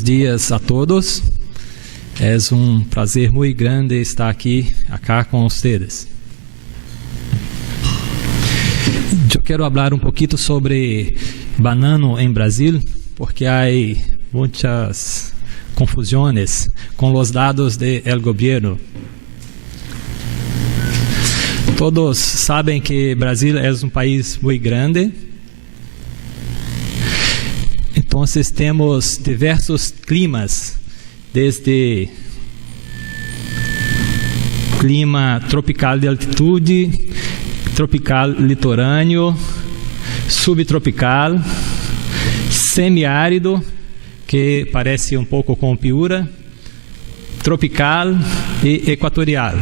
Buenos dias a todos. É um prazer muito grande estar aqui com vocês. Eu quero falar pouquinho sobre banano em Brasil, porque há muitas confusões com os dados do governo. Todos sabem que Brasil é um país muito grande. Então, temos diversos climas, desde clima tropical de altitude, tropical litorâneo, subtropical, semiárido, que parece um pouco com Piura, tropical e equatorial.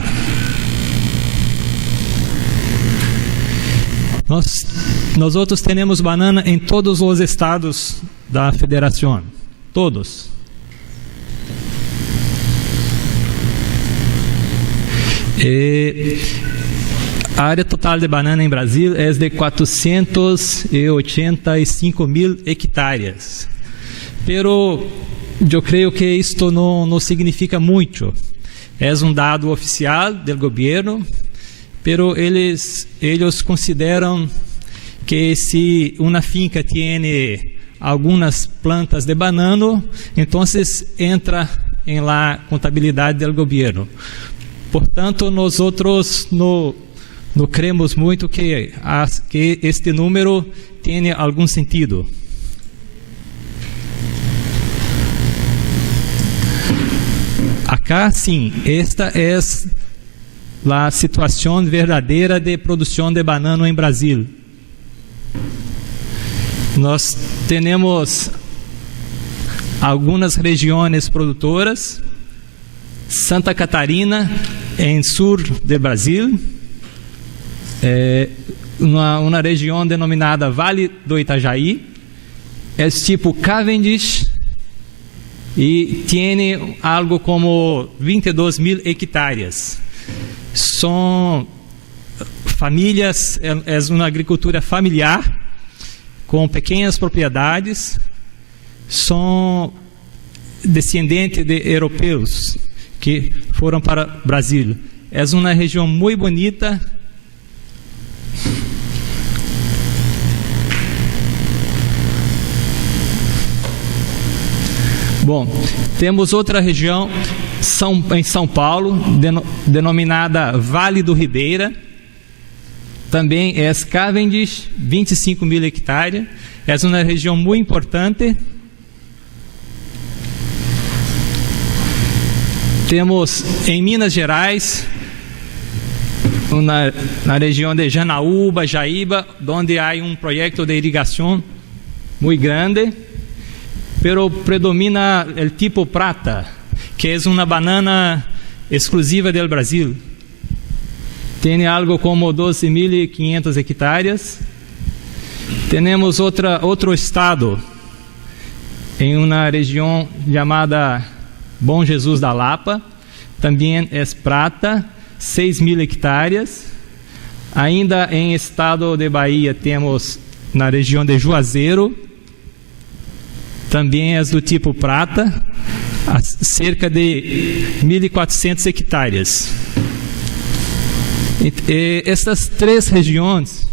Nós outros temos banana em todos os estados da federação, todos. A área total de banana em Brasil é de 485 mil hectares. Pero eu creio que isto não significa muito. É um dado oficial do governo, pero eles consideram que se uma finca tem algumas plantas de banano, então entra em la contabilidade do governo. Portanto, nós outros não cremos muito que este número tenha algum sentido. Acá, sim, esta é a situação verdadeira de produção de banano em Brasil. Nós temos algumas regiões produtoras. Santa Catarina, em sul do Brasil, uma região denominada Vale do Itajaí, é tipo Cavendish e tem algo como 22 mil hectares. São famílias, é uma agricultura familiar, com pequenas propriedades, são descendentes de europeus que foram para o Brasil. É uma região muito bonita. Bom, temos outra região em São Paulo, denominada Vale do Ribeira. Também é Cavendish, 25 mil hectares. É uma região muito importante. Temos em Minas Gerais, na região de Janaúba, Jaíba, onde há um projeto de irrigação muito grande, pero predomina o tipo prata, que é uma banana exclusiva do Brasil. Tem algo como 12.500 hectares. Temos outro estado, em uma região chamada Bom Jesus da Lapa, também é prata, 6.000 hectares. Ainda em estado de Bahia temos na região de Juazeiro, também é do tipo prata, cerca de 1.400 hectares. E essas três regiões,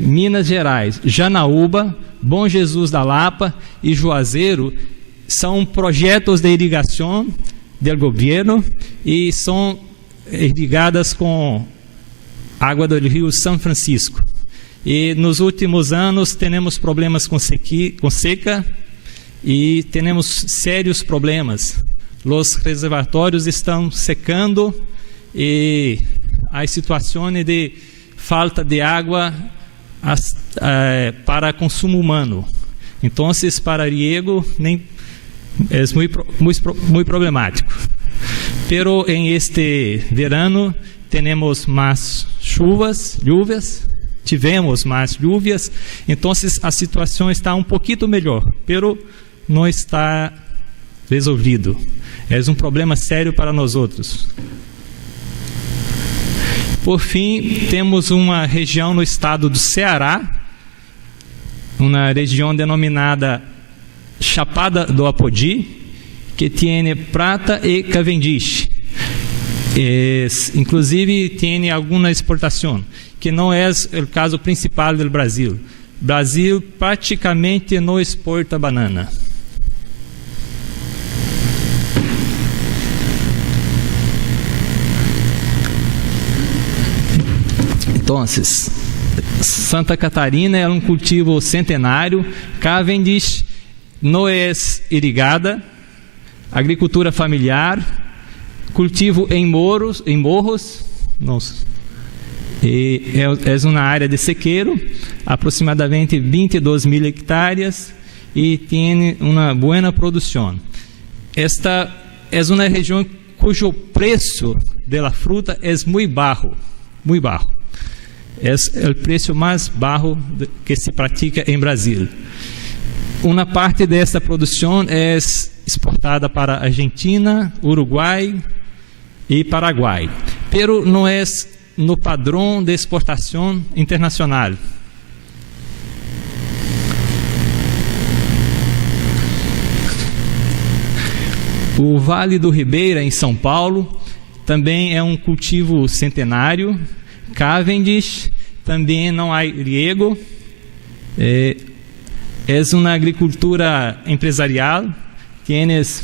Minas Gerais, Janaúba, Bom Jesus da Lapa e Juazeiro, são projetos de irrigação do governo e são irrigadas com água do rio São Francisco. E nos últimos anos temos problemas com seca e temos sérios problemas. Os reservatórios estão secando e há situações de falta de água para consumo humano. Então, para riego é muito problemático. Pero em este verano temos mais tivemos mais chuvas, então a situação está um pouquinho melhor, pero não está resolvido. É um problema sério para nós outros. Por fim, temos uma região no estado do Ceará, uma região denominada Chapada do Apodi, que tem prata e Cavendish. Inclusive, tem alguma exportação, que não é o caso principal do Brasil. Brasil praticamente não exporta banana. Então, Santa Catarina é um cultivo centenário. Cavendish não é irrigada, agricultura familiar, cultivo em morros, é uma área de sequeiro, aproximadamente 22 mil hectares, e tem uma boa produção. Esta é uma região cujo preço da fruta é muito baixo. É o preço mais baixo que se pratica em Brasil. Uma parte desta produção é exportada para Argentina, Uruguai e Paraguai, pero não é no padrão de exportação internacional. O Vale do Ribeira, em São Paulo, também é um cultivo centenário. Cavendish, também não há riego. É uma agricultura empresarial. Tienes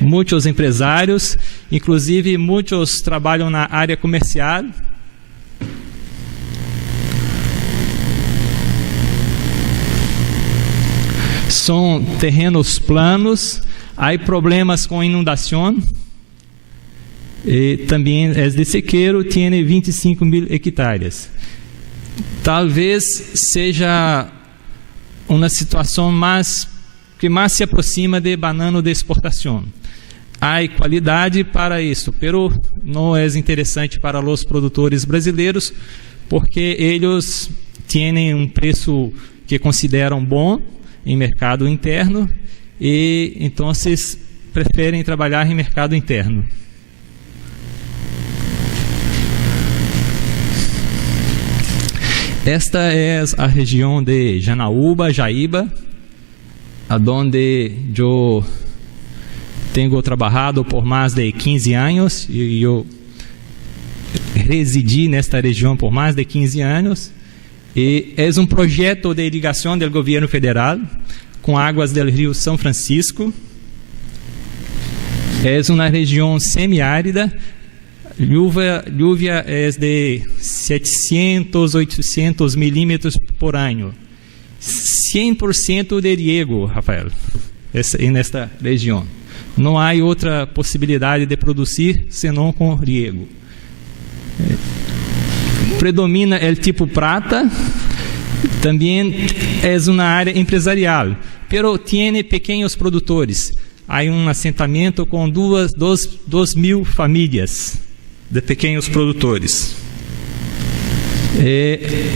muitos empresários, inclusive muitos trabalham na área comercial. São terrenos planos, há problemas com inundação. E também é de sequeiro, tem 25 mil hectares. Talvez seja uma situação que mais se aproxima de banana de exportação. Há qualidade para isso, pero não é interessante para os produtores brasileiros, porque eles têm um preço que consideram bom em mercado interno e então preferem trabalhar em mercado interno. Esta é a região de Janaúba, Jaíba, onde eu tenho trabalhado por mais de 15 anos e eu residi nesta região por mais de 15 anos. E é um projeto de irrigação do governo federal com águas do Rio São Francisco. É uma região semiárida. Lluvia é de 700, 800 milímetros por ano. 100% de riego, Rafael, nesta região. Não há outra possibilidade de produzir senão com riego. Predomina o tipo prata. Também é uma área empresarial, pero tem pequenos produtores. Há um assentamento com 2.000 famílias de pequenos produtores.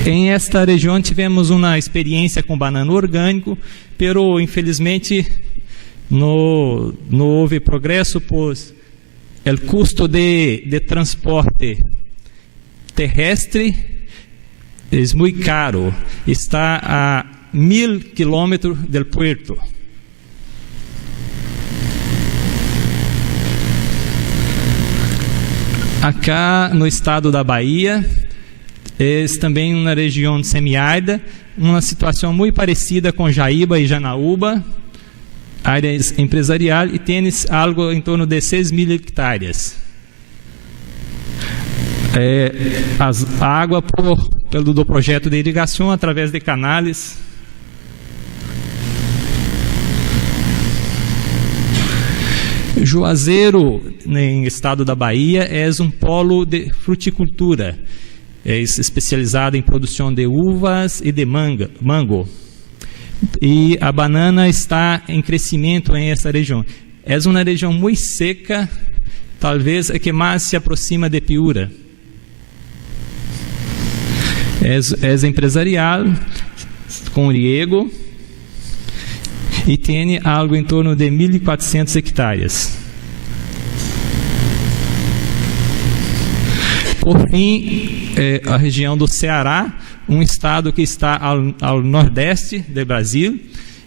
Em esta região tivemos uma experiência com banana orgânico, pero infelizmente não houve progresso, pois o custo de transporte terrestre é muito caro, está a 1.000 quilômetros do puerto. Acá no estado da Bahia, é também uma região semiárida, uma situação muito parecida com Jaíba e Janaúba, área empresarial, e tem algo em torno de 6.000 hectares. A água do projeto de irrigação através de canais. Juazeiro, no estado da Bahia, é um polo de fruticultura. É especializado em produção de uvas e de mango. E a banana está em crescimento em essa região. É uma região muito seca, talvez a que mais se aproxima de Piura. É empresarial, com riego, e tem algo em torno de 1.400 hectares. Por fim, a região do Ceará, um estado que está ao nordeste do Brasil,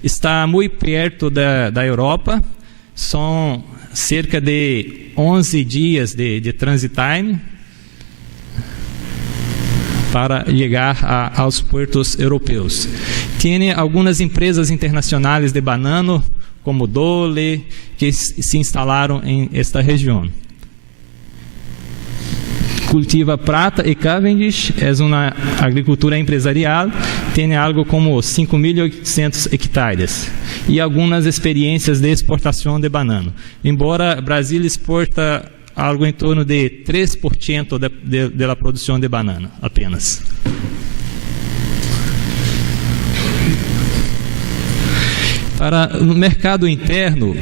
está muito perto da Europa, são cerca de 11 dias de transit time para chegar aos portos europeus. Tem algumas empresas internacionais de banano, como Dole, que se instalaram em esta região. Cultiva prata e Cavendish, é uma agricultura empresarial, tem algo como 5.800 hectares e algumas experiências de exportação de banano. Embora o Brasil exporta algo em torno de 3% da produção de banana, apenas. Para o mercado interno,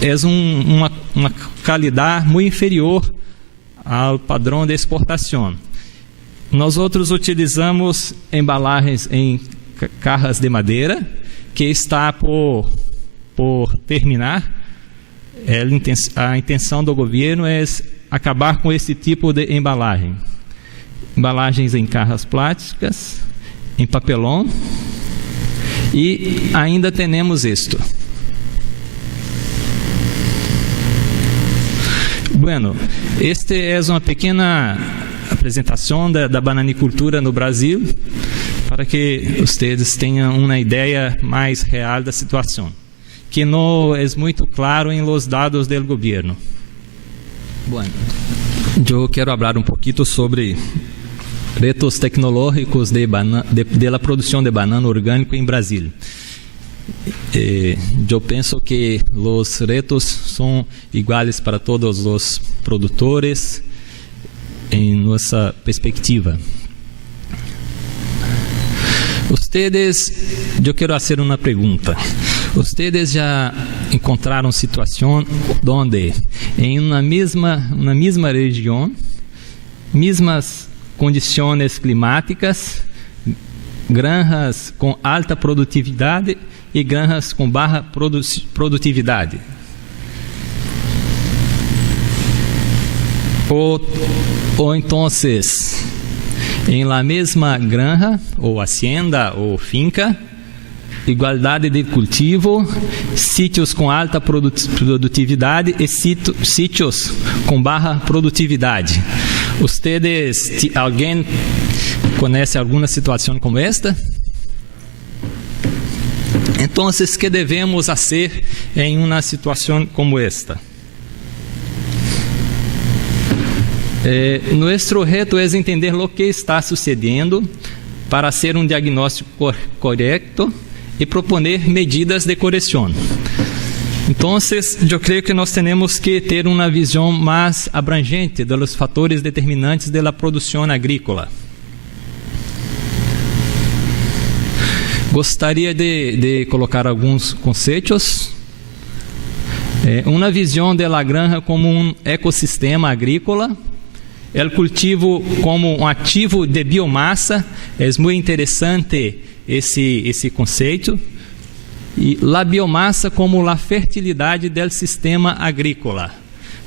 é uma qualidade muito inferior ao padrão de exportação. Nós outros utilizamos embalagens em carras de madeira, que está por terminar. A intenção do governo é acabar com esse tipo de embalagem. Embalagens em carras plásticas, em papelão, e ainda temos isto. Bueno, este é uma pequena apresentação da bananicultura no Brasil, para que vocês tenham uma ideia mais real da situação, que não é muito claro em los dados do governo. Bueno, eu quero falar um pouquinho sobre retos tecnológicos da produção de banana orgânico em Brasil. Eu penso que os retos são iguais para todos os produtores em nossa perspectiva. Eu quero fazer uma pergunta. Vocês já encontraram situação onde em uma mesma região, mesmas condições climáticas, granjas com alta produtividade e granjas com baixa produtividade? Ou então, em la mesma granja, ou hacienda, ou finca, igualdade de cultivo, sítios com alta produtividade e sítios com baixa produtividade. Alguém conhece alguma situação como esta? Então, o que devemos fazer em uma situação como esta? Nosso reto é entender o que está sucedendo para hacer um diagnóstico correto e proponer medidas de correção. Então, eu creio que nós temos que ter uma visão mais abrangente dos fatores determinantes da produção agrícola. Gostaria de colocar alguns conceitos. Uma visão da granja como um ecossistema agrícola. O cultivo como um ativo de biomassa. É muito interessante esse conceito. E a biomassa como a fertilidade do sistema agrícola.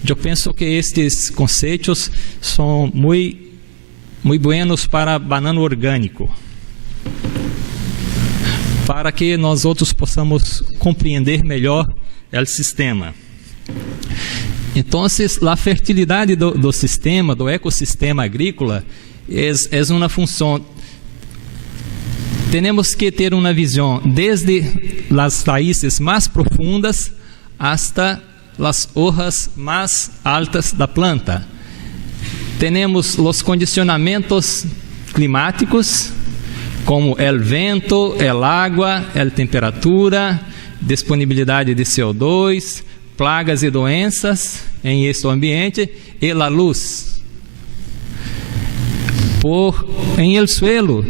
Eu penso que estes conceitos são muito buenos para banano orgânico, para que nós outros possamos compreender melhor o sistema. Então, a fertilidade do sistema, do ecossistema agrícola, é uma função. Temos que ter uma visão desde as raízes mais profundas hasta as hojas mais altas da planta. Temos os condicionamentos climáticos, como o vento, a água, a temperatura, disponibilidade de CO2, plagas e doenças em este ambiente e a luz. Em el suelo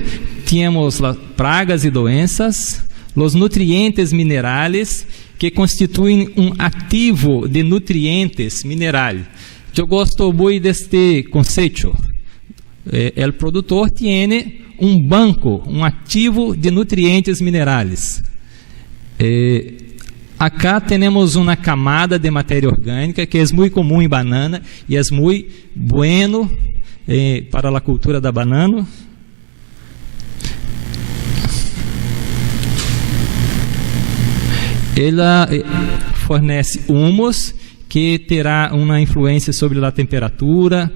temos pragas e doenças, os nutrientes minerais que constituem um ativo de nutrientes minerais. Eu gosto muito deste conceito. O produtor tem um banco, um ativo de nutrientes minerais. Acá temos uma camada de matéria orgânica que é muito comum em banana e é muito bueno para a cultura da banana. ela fornece humus que terá uma influência sobre a temperatura,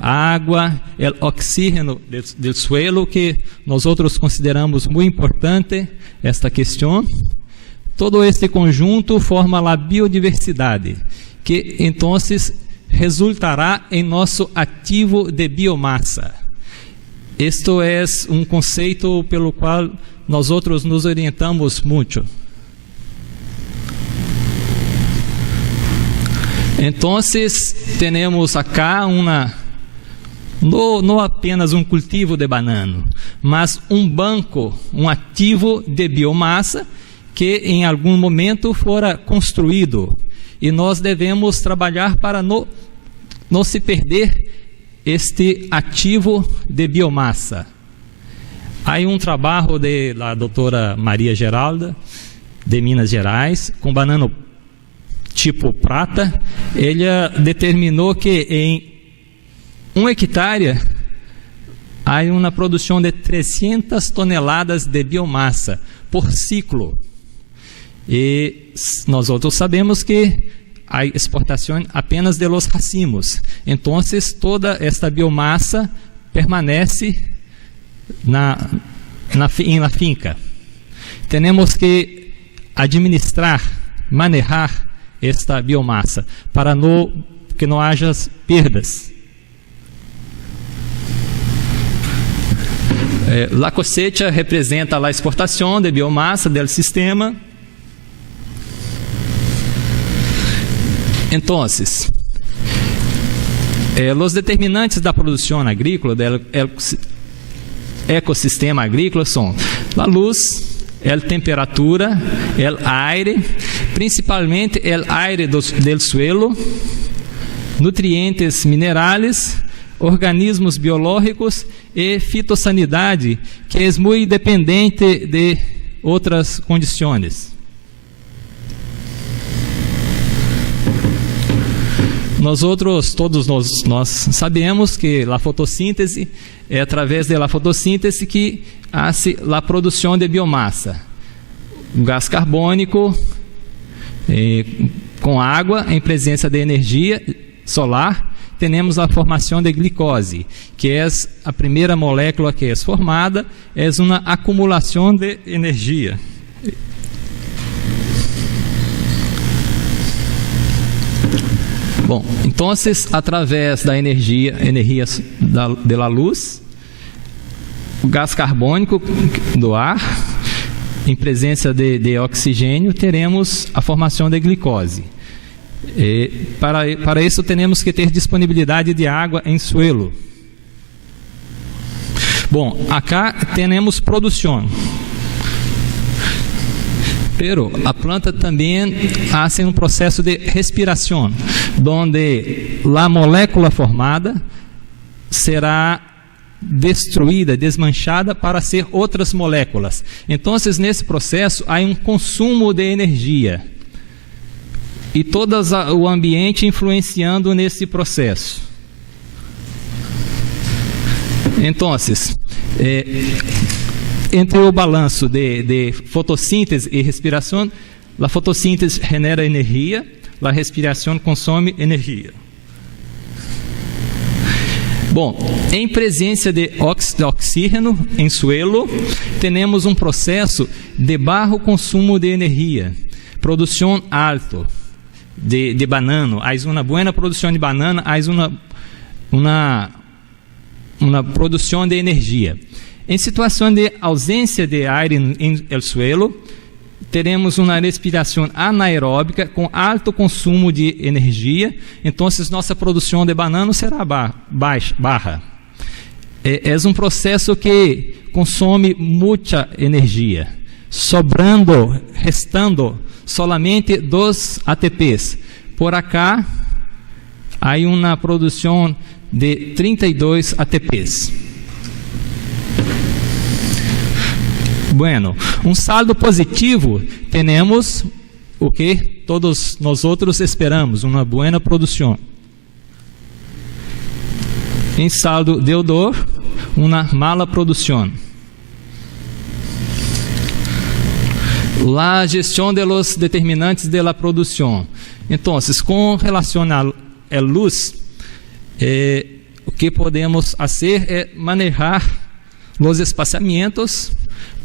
a água, o oxígeno do suelo, que nós outros consideramos muito importante esta questão. Todo este conjunto forma a biodiversidade, que então resultará em nosso ativo de biomassa. Isto é um conceito pelo qual nós outros nos orientamos muito. Então, temos acá não apenas um cultivo de banano, mas um banco, um ativo de biomassa que em algum momento fora construído, e nós devemos trabalhar para não se perder este ativo de biomassa. Há um trabalho da doutora Maria Geralda, de Minas Gerais, com banano tipo prata. Ela determinou que em 1 hectare há uma produção de 300 toneladas de biomassa por ciclo. E nós outros sabemos que há exportação apenas de los racimos. Então, toda esta biomassa permanece na finca. Temos que administrar, manejar esta biomassa para que não haja perdas. La cosecha representa a exportação de biomassa do sistema. Então, os determinantes da produção agrícola, do ecossistema agrícola, são a luz, a temperatura, o aire, principalmente o aire do suelo, nutrientes minerais, organismos biológicos e fitossanidade, que é muito dependente de outras condições. Todos nós sabemos que a fotossíntese é através da fotossíntese que hace a produção de biomassa. O gás carbônico com água em presença de energia solar, temos a formação de glicose, que é a primeira molécula que é formada, é uma acumulação de energia. Bom, então, através da energia da luz, o gás carbônico do ar, em presença de oxigênio, teremos a formação de glicose. Para isso, temos que ter disponibilidade de água em suelo. Bom, acá temos produção. Pero a planta também hace um processo de respiração, onde a molécula formada será destruída, desmanchada para ser outras moléculas. Então, nesse processo, há um consumo de energia e todo o ambiente influenciando nesse processo. Então, entre o balanço de fotossíntese e respiração, a fotossíntese genera energia, a respiração consome energia. Bom, em presença de oxígeno em suelo, temos um processo de baixo consumo de energia, produção alta de banano. Há uma boa produção de banana, há uma produção de energia. Em situação de ausência de ar em el suelo, teremos uma respiração anaeróbica com alto consumo de energia. Então, nossa produção de banano será baixa. É um processo que consome muita energia, restando solamente 2 ATPs. Por acá, há uma produção de 32 ATPs. Bueno, um saldo positivo, temos o que todos nós outros esperamos, uma boa produção. Em saldo deudor, uma mala produção. La gestión de los determinantes de la producción. Entonces, con relación a la luz, o que podemos hacer é manejar os espaçamentos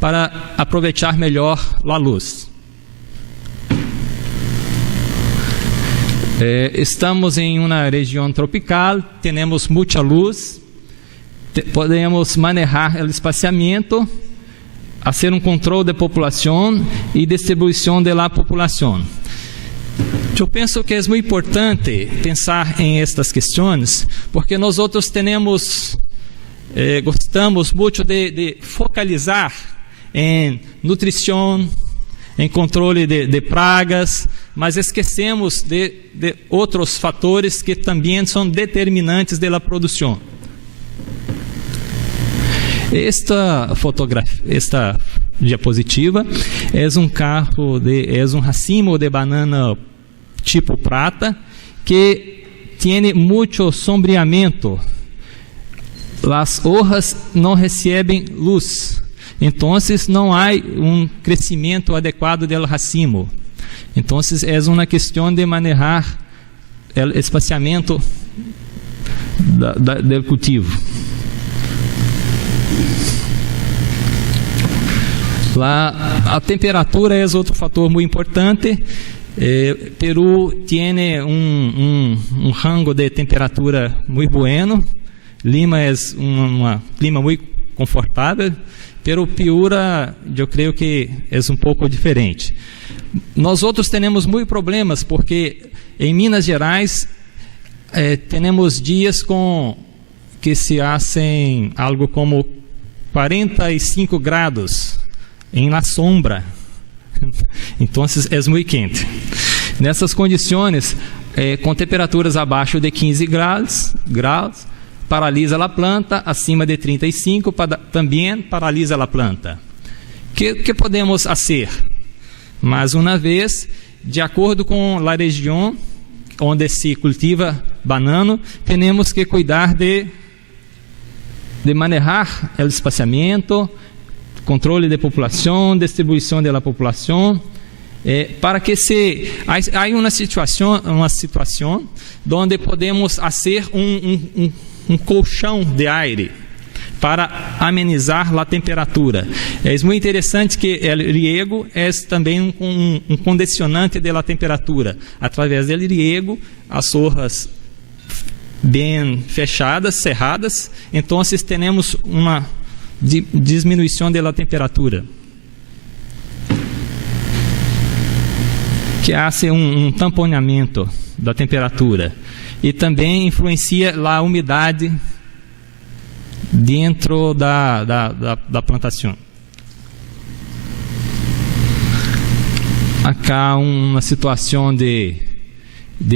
para aproveitar melhor a luz. Estamos em uma região tropical, temos muita luz, podemos manejar o espaçamento, fazer um controle da população e distribuição da população. Eu penso que é muito importante pensar em estas questões, porque nós outros gostamos muito de focalizar em nutrição, em controle de pragas, mas esquecemos de outros fatores que também são determinantes da produção. Esta diapositiva é um racimo de banana tipo prata que tem muito sombreamento. As hojas não recebem luz, então não há um crescimento adequado do racimo. Então é uma questão de manejar o espaçamento do cultivo. A temperatura é outro fator muito importante. Peru tem um rango de temperatura muito bueno. Lima é um clima muito confortável. Pero Piura, eu creio que é um pouco diferente. Nós outros temos muitos problemas, porque em Minas Gerais temos dias que se fazem algo como 45 graus em la sombra. Então é muito quente. Nessas condições, com temperaturas abaixo de 15 graus, paralisa a planta, acima de 35 também paralisa a planta. Que podemos fazer? Mais uma vez, de acordo com a região onde se cultiva banano, temos que cuidar de manejar o espaçamento, controle de população, distribuição da população, para que há uma situação onde podemos fazer um colchão de aire para amenizar a temperatura. É muito interessante que o riego é também um condicionante da temperatura. Através do riego, as hojas bem fechadas, cerradas, então temos uma diminuição da temperatura, que hace um tamponamento da temperatura e também influencia a umidade dentro da plantação. Acá uma situação de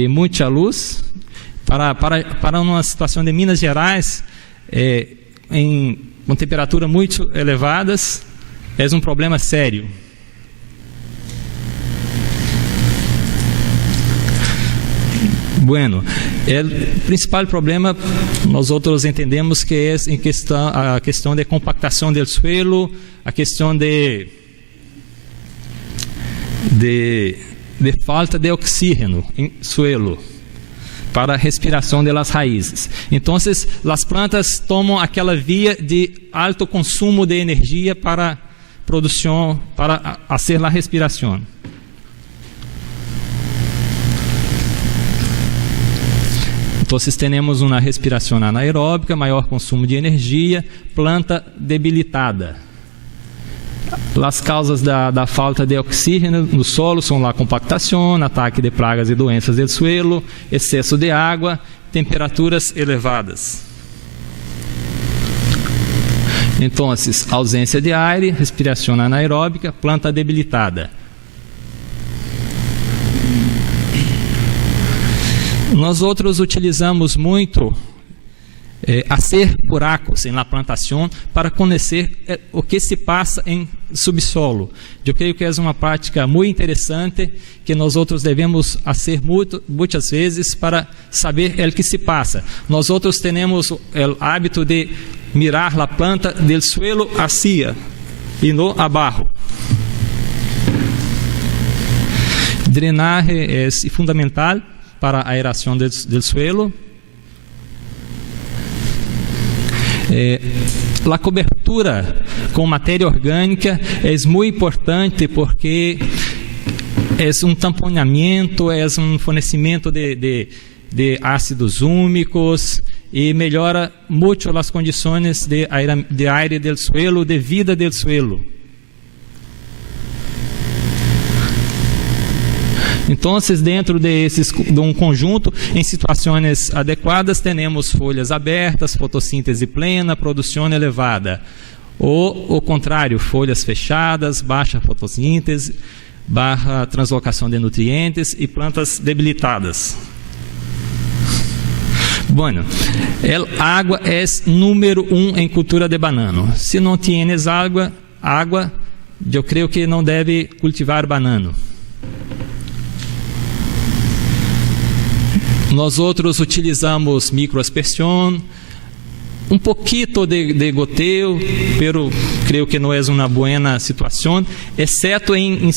muita luz para uma situação de Minas Gerais com temperaturas muito elevadas, é um problema sério. Bueno, o principal problema nós outros entendemos que é a questão de compactação do suelo, a questão de falta de oxígeno em suelo para a respiração das raízes. Então, as plantas tomam aquela via de alto consumo de energia para produção, para fazer a respiração. Então, temos uma respiração anaeróbica, maior consumo de energia, planta debilitada. As causas da falta de oxígeno no solo são a compactação, ataque de pragas e doenças do suelo, excesso de água, temperaturas elevadas. Então, ausência de ar, respiração anaeróbica, planta debilitada. Nós outros utilizamos muito fazer buracos na plantação para conhecer o que se passa em subsolo. Eu creio que é uma prática muito interessante que nós outros devemos fazer muitas vezes para saber o que se passa. Nós outros temos o hábito de mirar a planta do suelo hacia e no abaixo. Drenaje é fundamental para a aeração do suelo. A cobertura com matéria orgânica é muito importante porque é um tamponamento, é um fornecimento de ácidos úmicos e melhora muito as condições de aire do suelo, de vida do suelo. Então, dentro de um conjunto, em situações adequadas, temos folhas abertas, fotossíntese plena, produção elevada. Ou, ao contrário, folhas fechadas, baixa fotossíntese, baixa translocação de nutrientes e plantas debilitadas. Bueno, a água é número 1 em cultura de banano. Se não tienes água, eu creio que não deve cultivar banano. Nós outros utilizamos microaspersão, pouquito de goteo, pero creio que não é uma boa situação, exceto em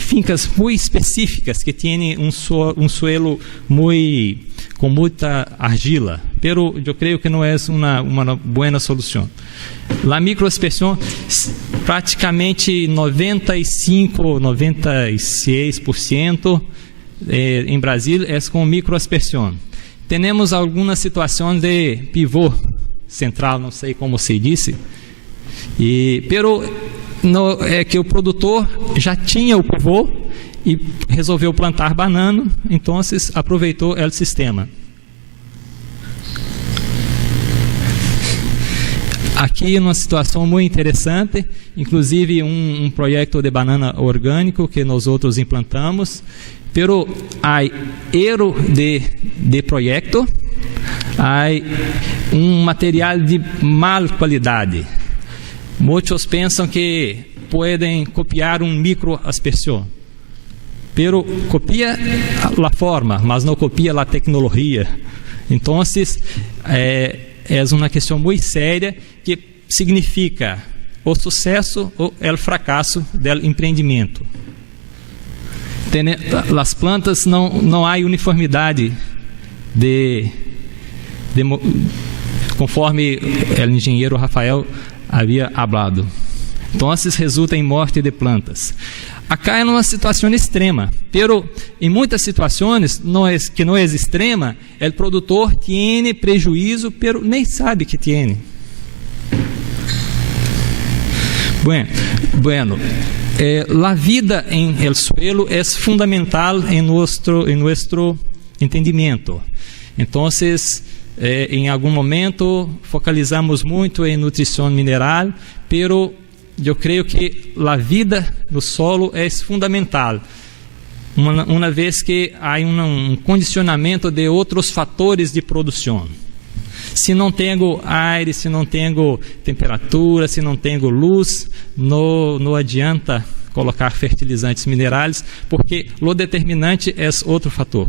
fincas muito específicas que têm suelo com muita argila, pero eu creio que não é uma boa solução. A microaspersão, praticamente 96% em Brasil é com microaspersão. Temos algumas situações de pivô central, não sei como se disse, pero é que o produtor já tinha o pivô e resolveu plantar banano, então aproveitou o sistema. Aqui uma situação muito interessante, inclusive um projeto de banana orgânico que nós outros implantamos. Pero há erro de projeto, há material de má qualidade. Muitos pensam que podem copiar microaspersão, pero copia a forma, mas não copia a tecnologia. Então, é uma questão muito séria que significa o sucesso ou o fracasso do empreendimento. As plantas não há uniformidade conforme o engenheiro Rafael havia falado. Então, resulta em morte de plantas. Acá é uma situação extrema, pero em muitas situações que não é extrema, o produtor tem prejuízo, pero nem sabe que tem. Bueno. A vida em el suelo é fundamental em nosso entendimento. Então, em algum momento focalizamos muito em nutrição mineral, pero eu creio que a vida no solo é fundamental, uma vez que há condicionamento de outros fatores de produção. Se não tenho aire, se não tenho temperatura, se não tenho luz, não adianta colocar fertilizantes minerais, porque o determinante é outro fator.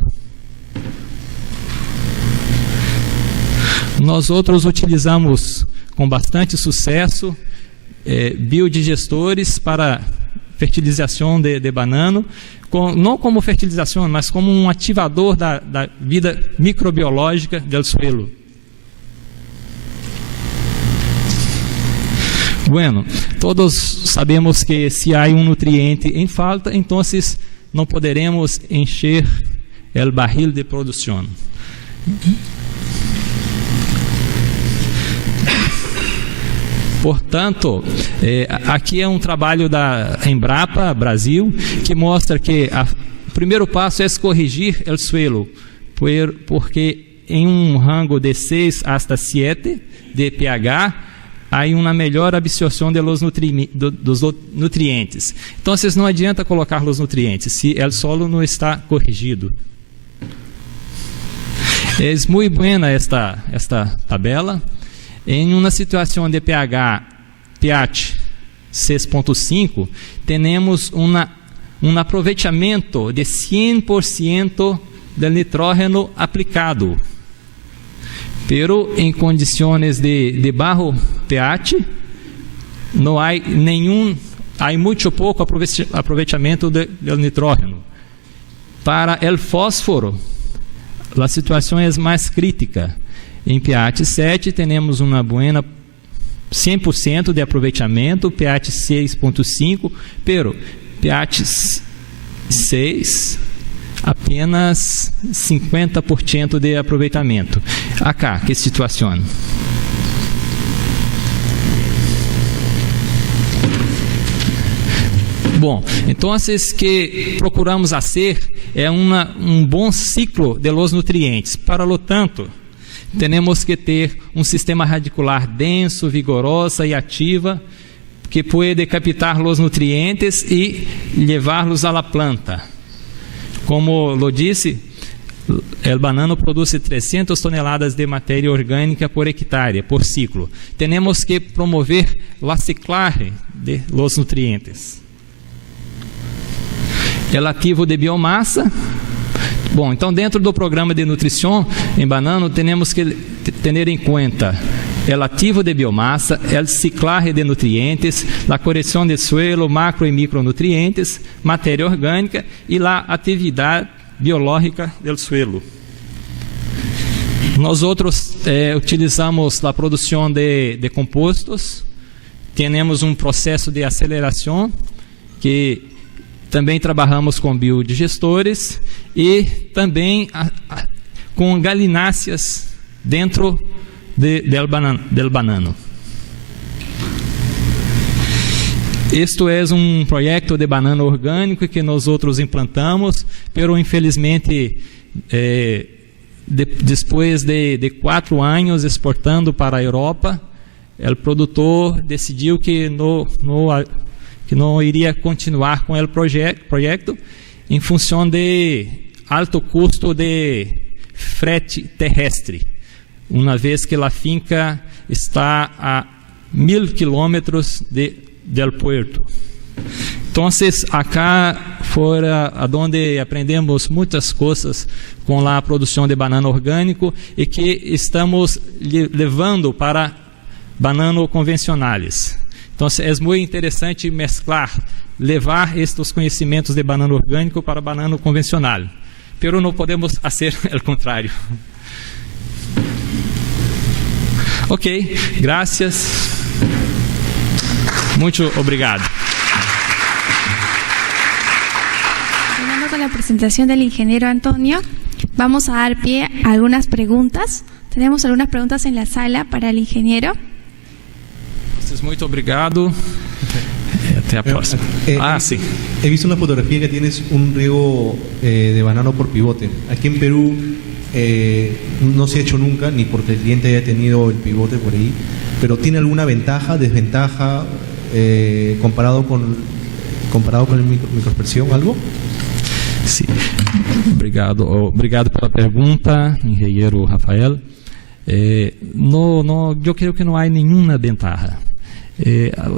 Nós outros utilizamos com bastante sucesso biodigestores para fertilização de banano, não como fertilização, mas como um ativador da vida microbiológica do suelo. Bueno, todos sabemos que se há nutriente em falta, então não poderemos encher o barril de produção. Portanto, aqui é um trabalho da Embrapa Brasil que mostra que o primeiro passo é corrigir o suelo, porque em rango de 6 hasta 7 de pH há uma melhor absorção dos nutrientes. Então, não adianta colocar os nutrientes se o solo não está corrigido. É muito boa esta tabela. Em uma situação de pH 6.5, temos um aproveitamento de 100% do nitrógeno aplicado. Pero em condições de baixo pH, não há muito pouco aproveitamento do nitrógeno. Para o fósforo, a situação é mais crítica. Em pH 7 temos uma buena 100% de aproveitamento, pH 6.5, pero pH 6 apenas 50% de aproveitamento. Acá, que situação? Bom, então, o que procuramos fazer é bom ciclo de los nutrientes. Para lo tanto, temos que ter sistema radicular denso, vigorosa e ativa, que pode captar os nutrientes e levá-los à planta. Como lo disse, o banano produz 300 toneladas de matéria orgânica por hectare, por ciclo. Temos que promover a ciclagem de los nutrientes. O ativo de biomassa. Bom, então, dentro do programa de nutrição em banano, temos que ter em conta o ativo de biomassa, o ciclaje de nutrientes, a correção de suelo, macro e micronutrientes, matéria orgânica e a atividade biológica do suelo. Nós utilizamos a produção de compostos, temos processo de aceleração, que também trabalhamos com biodigestores e também com galináceas dentro del banano. Este é projeto de banano orgânico que nós implantamos, pero infelizmente depois de 4 anos exportando para a Europa, o produtor decidiu que não iria continuar com o projeto em função de alto custo de frete terrestre, uma vez que a finca está a 1.000 quilômetros del puerto. Então, acá fora onde aprendemos muitas coisas com a produção de banano orgânico e que estamos levando para banano convencionais. Então, é muito interessante levar estes conhecimentos de banano orgânico para banano convencional. Pero não podemos fazer o contrário. Ok, gracias. Muito obrigado. Continuando con la presentación del ingeniero Antonio, vamos a dar pie a algunas preguntas. Tenemos algunas preguntas en la sala para el ingeniero. Muito obrigado. Até a próxima. Sí. He visto una fotografía que tienes un riego de banano por pivote. Aquí en Perú no se ha hecho nunca, ni porque el cliente haya tenido el pivote por ahí, pero ¿tiene alguna ventaja, desventaja comparado con el microaspersão, algo? Sim. Obrigado pela pergunta, engenheiro Rafael. Eu creio que não há nenhuma ventaja.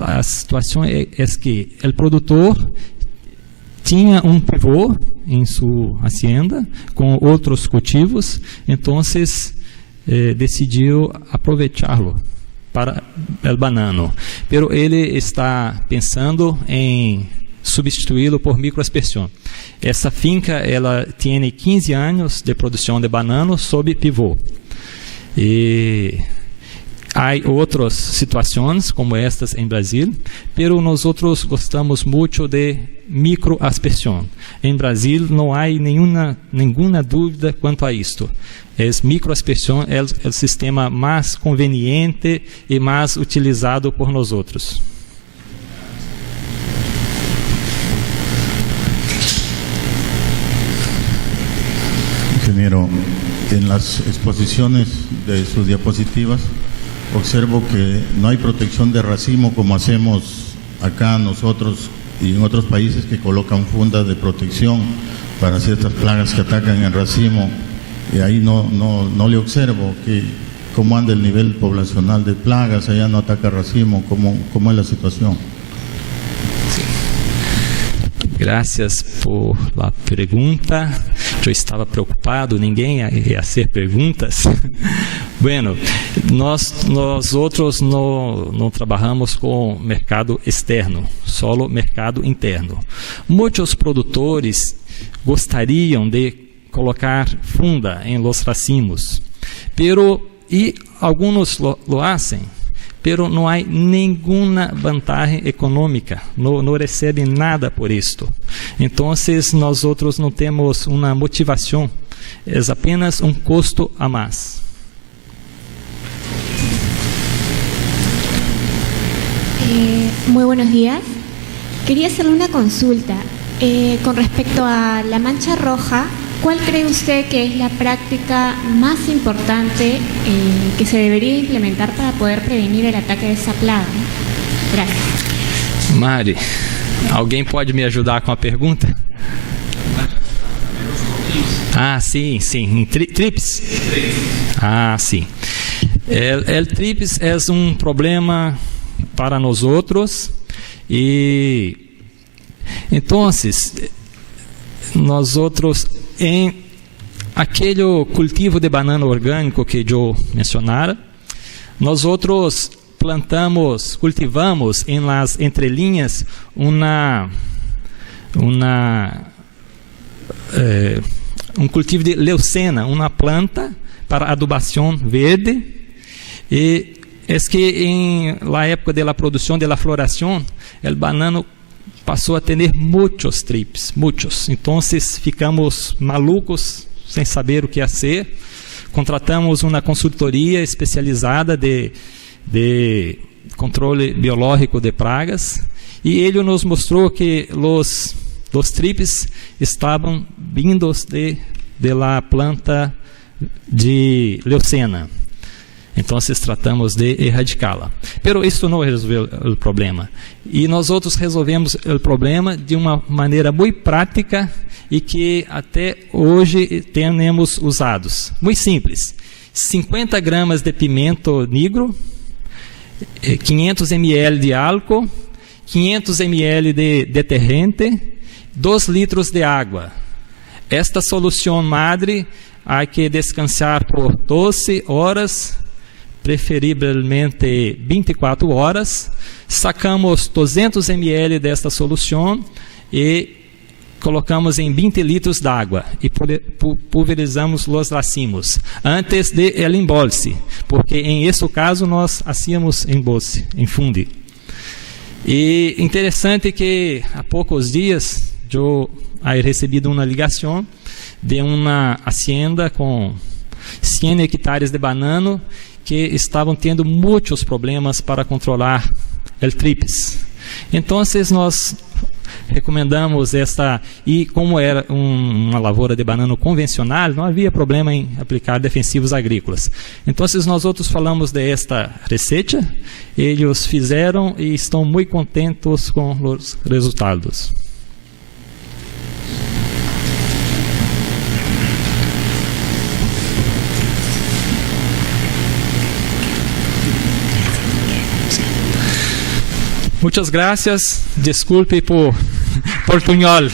A situação é que o produtor tinha pivô em sua hacienda com outros cultivos, então decidiu aproveitá-lo para o banano. Pero ele está pensando em substituí-lo por microaspersão. Essa finca ela tem 15 anos de produção de banano sob pivô. E há outras situações como estas em Brasil, pero nós gostamos muito de microaspersão. Em Brasil não há nenhuma dúvida quanto a isto. Microaspersão é o sistema mais conveniente e mais utilizado por nós outros. Ingeniero, en las exposiciones de sus diapositivas observo que no hay protección de racimo como hacemos acá nosotros y en otros países que colocan fundas de protección para ciertas plagas que atacan el racimo, y ahí no le observo cómo anda el nivel poblacional de plagas, allá no ataca racimo, ¿cómo es la situación? Gracias por la pergunta. Eu estava preocupado, ninguém ia fazer perguntas. Bueno, nós outros não trabalhamos com mercado externo, só mercado interno. Muitos produtores gostariam de colocar funda em los racimos, e alguns lo hacen, pero não há nenhuma vantagem econômica, não recebem nada por isto. Então, nós outros não temos uma motivação, é apenas um custo a mais. Muy buenos días. Quería hacerle una consulta. Con respecto a la mancha roja, ¿cuál cree usted que es la práctica más importante que se debería implementar para poder prevenir el ataque de esa plaga? Gracias. Mari, alguém pode me ajudar com a pergunta? Ah, sim. Trips? Ah, sim. El trips é um problema para nós outros, e então nós outros em aquele cultivo de banana orgânico que eu mencionara, nós outros cultivamos em las entrelinhas um cultivo de leucena, uma planta para adubação verde, e é que em la época de la produção de la floração, el banano passou a ter muitos trips, muitos. Então ficamos malucos, sem saber o que fazer. Contratamos uma consultoria especializada de controle biológico de pragas, e ele nos mostrou que os trips estavam vindos de la planta de leucena. Então, tratamos de erradicá-la. Pero isso não resolveu o problema. E nós outros resolvemos o problema de uma maneira muito prática e que até hoje temos usados. Muito simples. 50 gramas de pimento negro, 500 ml de álcool, 500 ml de detergente, 2 litros de água. Esta solução madre há que descansar por 12 horas, preferivelmente 24 horas. Sacamos 200 ml desta solução e colocamos em 20 litros de água e pulverizamos os racimos antes de el embolse, porque em esse caso nós hacíamos embolse, em funde. E interessante que há poucos dias eu recebi uma ligação de uma hacienda com 100 hectares de banano que estavam tendo muitos problemas para controlar o trips. Então, nós recomendamos esta, e como era uma lavoura de banano convencional, não havia problema em aplicar defensivos agrícolas. Então, nós outros falamos desta receita, eles fizeram e estão muito contentes com os resultados. Muchas gracias. Disculpe por portuñol.